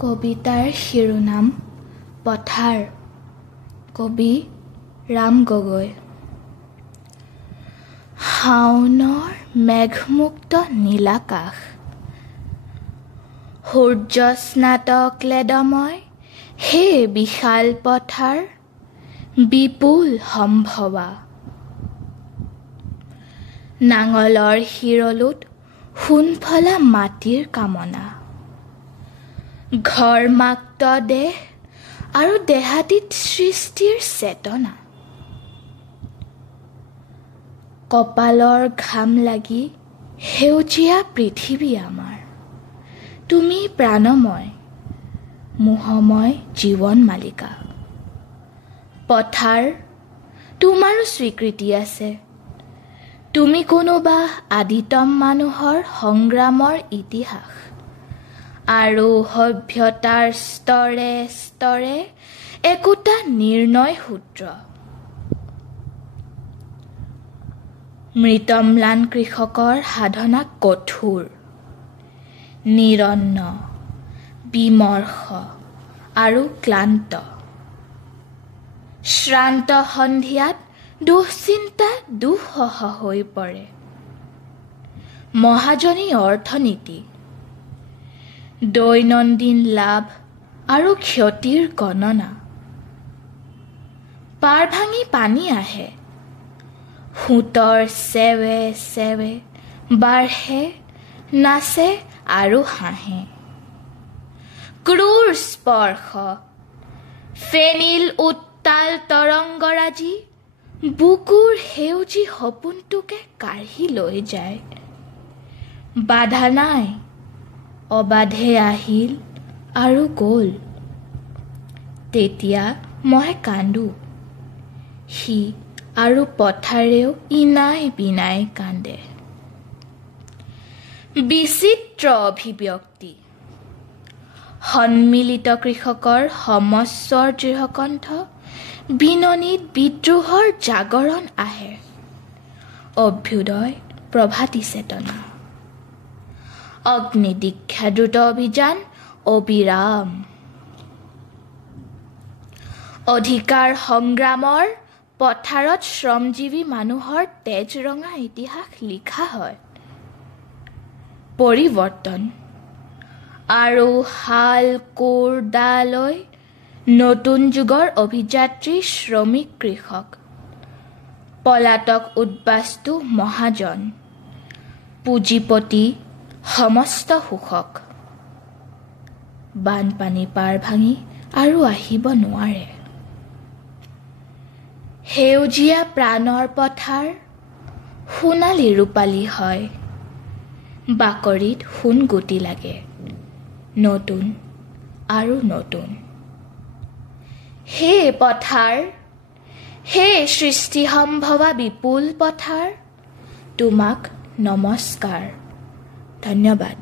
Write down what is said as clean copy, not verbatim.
কবিতাৰ শিৰোনাম পথাৰ। কবি ৰাম গগৈ। শাওনৰ মেঘমুক্ত নীলাকাশ, সূৰ্যস্নাত ক্লেদময় হে বিশাল পথাৰ, বিপুল সম্ভৱা। নাঙলৰ শিৰলুত সোণফলা মাটিৰ কামনা, ঘৰমাক্ত দেহ আৰু দেহাতীত সৃষ্টিৰ চেতনা। কপালৰ ঘাম লাগি সেউজীয়া পৃথিৱী আমাৰ, তুমি প্ৰাণময় মোহময় জীৱন মালিকা। পথাৰ তোমাৰো স্বীকৃতি আছে, তুমি কোনোবা আদিতম মানুহৰ সংগ্ৰামৰ ইতিহাস আৰু সভ্যতাৰ স্তৰে স্তৰে একোটা নিৰ্ণয় সূত্ৰ। মৃতম্লান কৃষকৰ সাধনা কঠোৰ, নিৰন্ন, বিমৰ্ষ আৰু ক্লান্ত। শ্ৰান্ত সন্ধিয়াত দুশ্চিন্তা দুঃসহ হৈ পৰে। মহাজনী অৰ্থনীতি, দৈনন্দিন লাভ আৰু ক্ষতিৰ গণনা। পাৰ ভাঙি পানী আহে, সোঁতৰ চেৱে চেৱে বাঢ়ে, নাচে আৰু হাঁহে। ক্ৰূৰ স্পৰ্শ, ফেনিল উত্তাল তৰংগৰাজি বুকুৰ সেউজী সপোনটোকে কাঢ়ি লৈ যায়। বাধা নাই, অবাধে আহিল আৰু গ'ল। তেতিয়া মই কান্দো, সি আৰু পথাৰেও ইনাই বিনাই কান্দে। বিচিত্ৰ অভিব্যক্তি, সন্মিলিত কৃষকৰ সমস্বৰ দৃঢ়কণ্ঠ, বিননিত বিদ্ৰোহৰ জাগৰণ আহে। অভ্যুদয় প্ৰভাতী চেতনা, অগ্নি দীক্ষা দ্ৰুত অভিযান অবিৰাম। অধিকাৰ সংগ্ৰামৰ পথাৰত শ্ৰমজীৱী মানুহৰ তেজৰঙা ইতিহাস লিখা হয়। পৰিৱৰ্তন আৰু হাল কোৰ দা লৈ নতুন যুগৰ অভিযাত্ৰী শ্ৰমিক কৃষক, পলাতক উদ্বাস্তু মহাজন, পুঁজিপতি সমস্ত শোষক। বানপানী পাৰ ভাঙি আৰু আহিব নোৱাৰে। সেউজীয়া প্ৰাণৰ পথাৰ সোণালী ৰূপালী হয়, বাকৰিত সোণ গুটি লাগে নতুন আৰু নতুন। হে পথাৰ, হে সৃষ্টি সম্ভৱা বিপুল পথাৰ, তোমাক নমস্কাৰ, ধন্যবাদ।